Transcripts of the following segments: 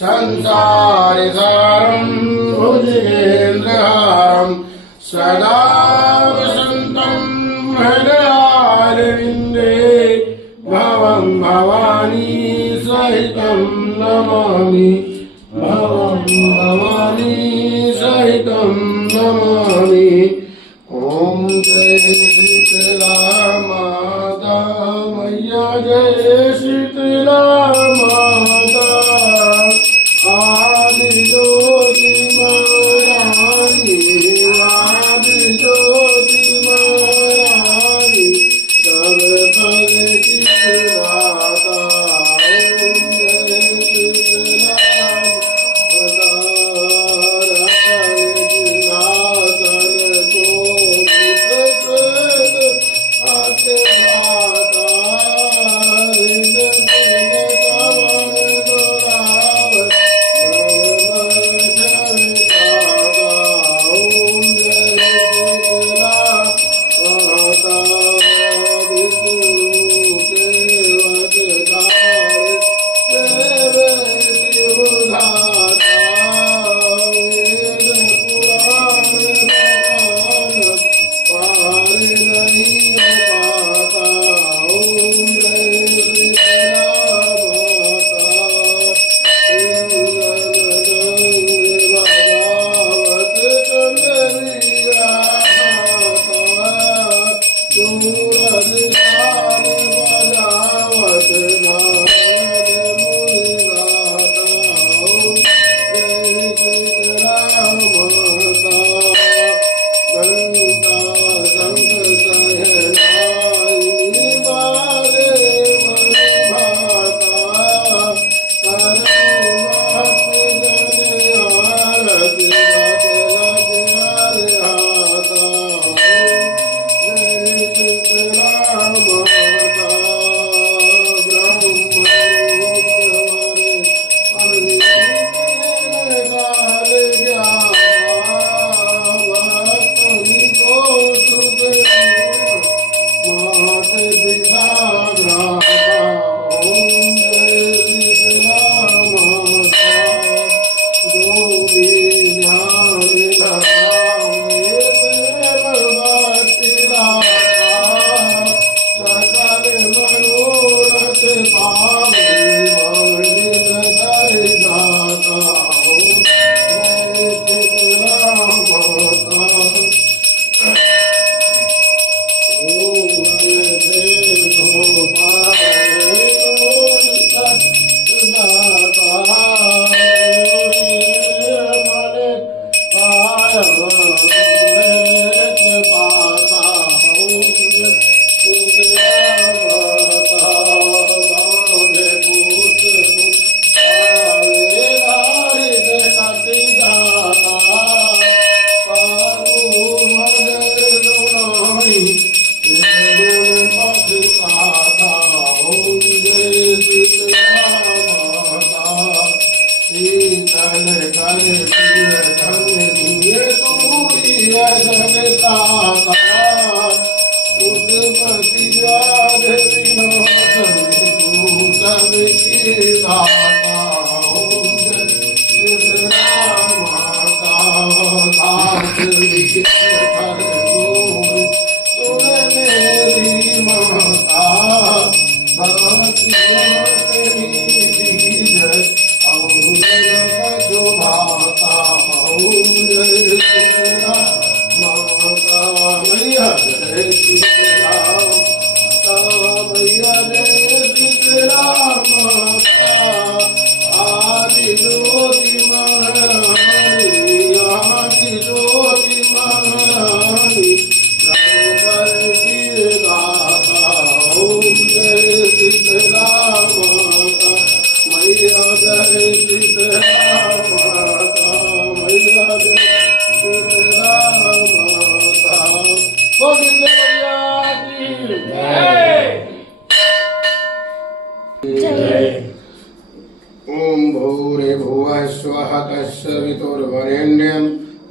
संसारिसारं भुजगेन्द्रहारं सदा वसन्तं हृदयारविन्दे भवं भवानी सहितं नमामि भवं भवानी सहितं नमामि। ओम जय शीतला माता मैया जय शीतला माता आदि ज्योति महारानी आदि ज्योति महारानी सब फल की दाता। ओम जय शीतला माता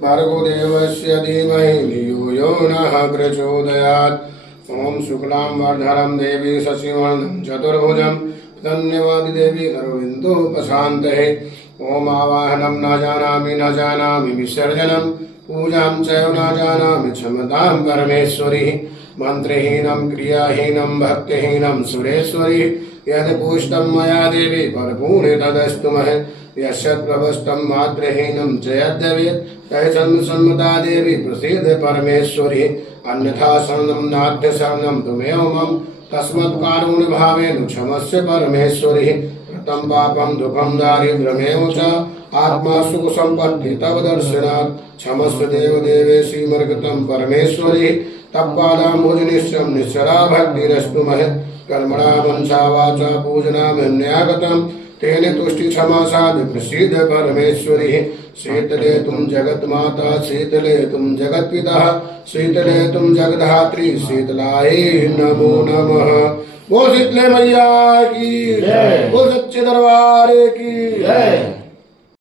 भर्गोदेवस्य धीमहि धियो यो नः प्रचोदयात्। ओम शुक्लां वरधरं देवी शशिवर्णं चतुर्भुजं धन्यवाद देवी अरविन्दोपशान्तये ओम आवाहनं न जानामि विसर्जनं पूजां चैव न जानामि क्षमतां परमेश्वरी मंत्रहीनं क्रियाहीनं भक्तिहीनं सुरेश्वरी यद् पुष्टं मया देवी परिपूर्णे तदस्तु महे यशत्प्रभस्तं मात्रहीनं च यद्भवेत् तत्सन्मता देवी प्रसीद परमेश्वरी अन्यथा शरणं नाद्य शरणं त्वमेव मम तस्मत्कारुण्यभावेन क्षमस्व परमेश्वरी कृतं पापं दुःखं दारिद्र्यमेव च आत्मा सुख संपत्ति तव दर्शनात् क्षमस्व देवेशी मर्गतं परमेश्वरी तत्पादाम्बुजनिश्चं निश्चरा भक्तिरस्तु महे कर्मणा मनसा वाचा पूजनामन्यागतं तेन तुष्टि क्षमा साधु प्रसीद परमेश्वरी शीतले तुम जगत माता शीतले तुम जगत पिता शीतले तुम जगधात्री शीतलाय नमो नमः। वो शीतले मैया की जय, वो सच्चे दरबार की जय।